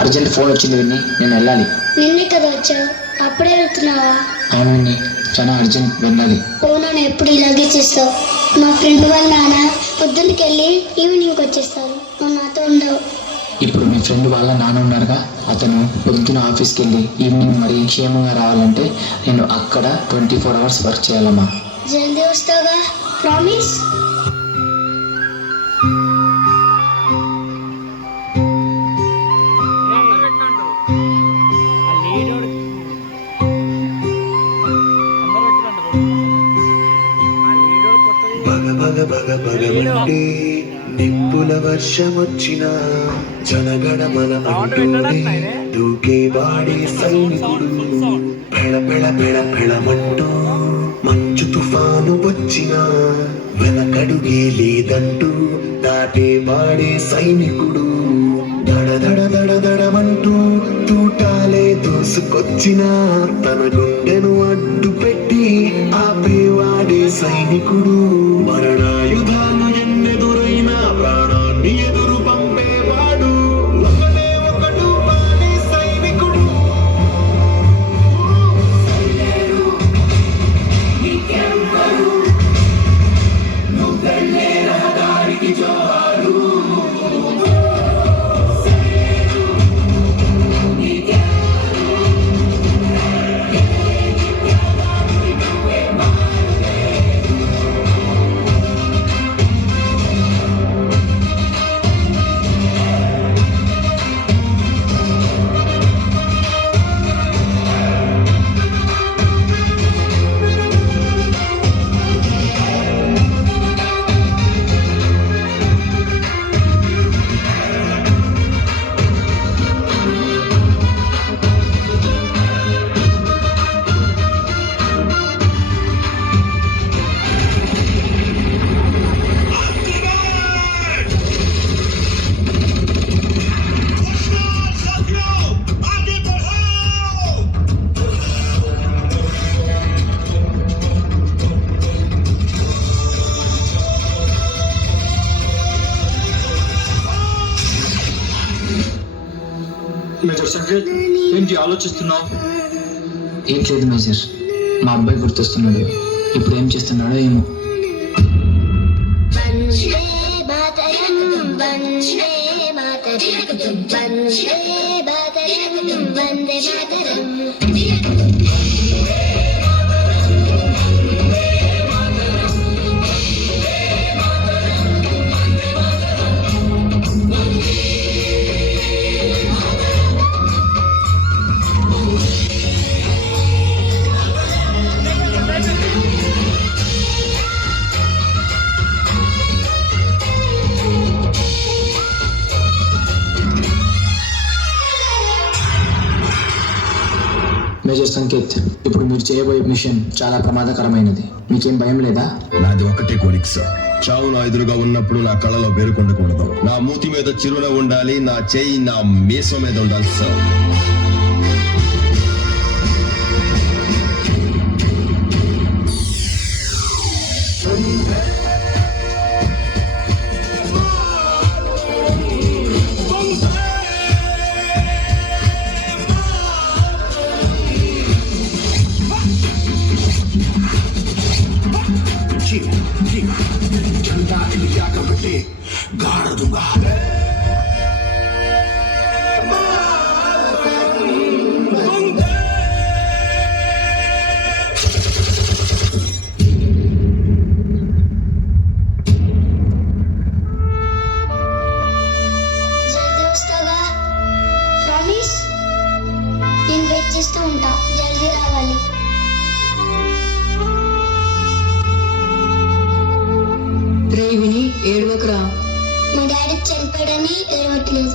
Urgent phone వచ్చింది విన్ని, నేను వెళ్ళాలి. నిన్నే కదా వచ్చావు, అప్పుడే వెళ్తున్నావా? అవును విన్ని, చాలా అర్జెంట్ వెళ్ళాలి. ఫోన్ ఎప్పుడు ఇలాగే చేస్తావు? మా ఫ్రెండ్ వాళ్ళ నాన్న పొద్దున్నకి వెళ్ళి ఈవినింగ్ వచ్చేస్తారు, నువ్వు నాతో ఉండవు. ఇప్పుడు మీ ఫ్రెండ్ వాళ్ళ నాన్న ఉన్నారుగా, అతను పొద్దున ఆఫీస్కి వెళ్ళి ఈవినింగ్ మరి క్షేమంగా రావాలంటే నేను అక్కడ 24 hours వర్క్ చేయాలమ్మా. జల్దీ వస్తావుగా, ప్రామిస్? భగభగభగభగమంటే నిప్పుల వర్షమొచ్చిన జనగణమన అంటూనే దూకేవాడే సైనికుడు. పెళ పెళ పెళ పెళమంటూ మంచు తుఫాను వచ్చిన వెనకడుగే లేదంటూ దాటేవాడే సైనికుడు. దడ దడ దడ దడమంటూ తూటాలే దూసుకొచ్చిన తన గుండెను అడ్డు పెట్టి ఆపేవాడే సైనికుడు. మరణాయుధాలు ఎన్నెదురైనా ప్రాణాన్ని ఎదురు పంపేవాడు ఒకడే ఒకడు వాడే సైనికుడు. నువ్వెళ్ళే రహదారికి జోహారు. మేజర్ సంకేత్, ఏంటి ఆలోచిస్తున్నావు? ఏం లేదు మేజర్, మా అబ్బాయి గుర్తొస్తున్నాడు. ఇప్పుడు ఏం చేస్తున్నాడో ఏమో. వందే మాతరం, వందే మాతరం, వందే మాతరం, వందే మాతరం. మేజర్ సంకేత్, ఇప్పుడు మీరు చేయబోయే మిషన్ చాలా ప్రమాదకరమైనది. మీకేం భయం లేదా? నాది ఒకటే కోరిక సార్, చావు నా ఎదురుగా ఉన్నప్పుడు నా కళ్ళలో పేరుకొండకూడదు. నా మూతి మీద చిరునవ్వు ఉండాలి, నా చేయి నా మీసం మీద ఉండాలి సార్. झंडा इंडिया का बटे गाड़ दूंगा. జల్దీ వస్తావుగా, ప్రామిస్? నేను వెయిట్ చేస్తూ ఉంటా, జల్దీ రావాలి. విని ఏడవకురా. మా డాడీ చనిపోయాడని ఏడవట్లేదు.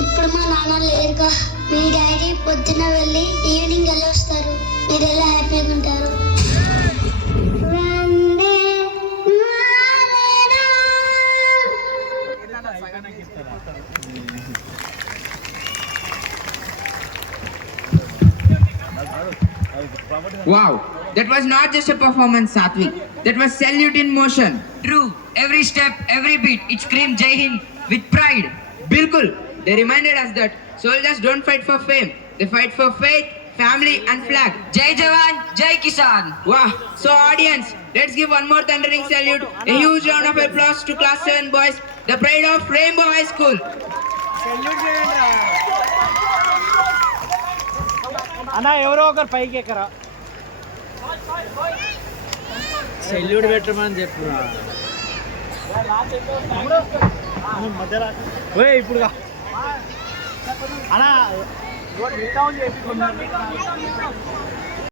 ఇప్పుడు మా నాన్న లేరుగా. మీ డాడీ పొద్దున వెళ్ళి ఈవినింగ్ ఎలా వస్తారు? మీరు ఎలా హ్యాపీగా ఉంటారు? Wow, that was not just a performance, Satvik. That was salute in motion. True. Every step, every beat, it screams Jai Hind with pride. बिल्कुल. They reminded us that soldiers don't fight for fame. They fight for faith, family and flag. Jai Jawan, Jai Kisan. Wow. So audience, let's give one more thundering salute. A huge round of applause to class 7 boys, the pride of Rainbow High School. అన్నా ఎవరో ఒకరు పైకి ఎక్కరా salute పెట్టమని చెప్పురా ఇప్పుడు అన్నా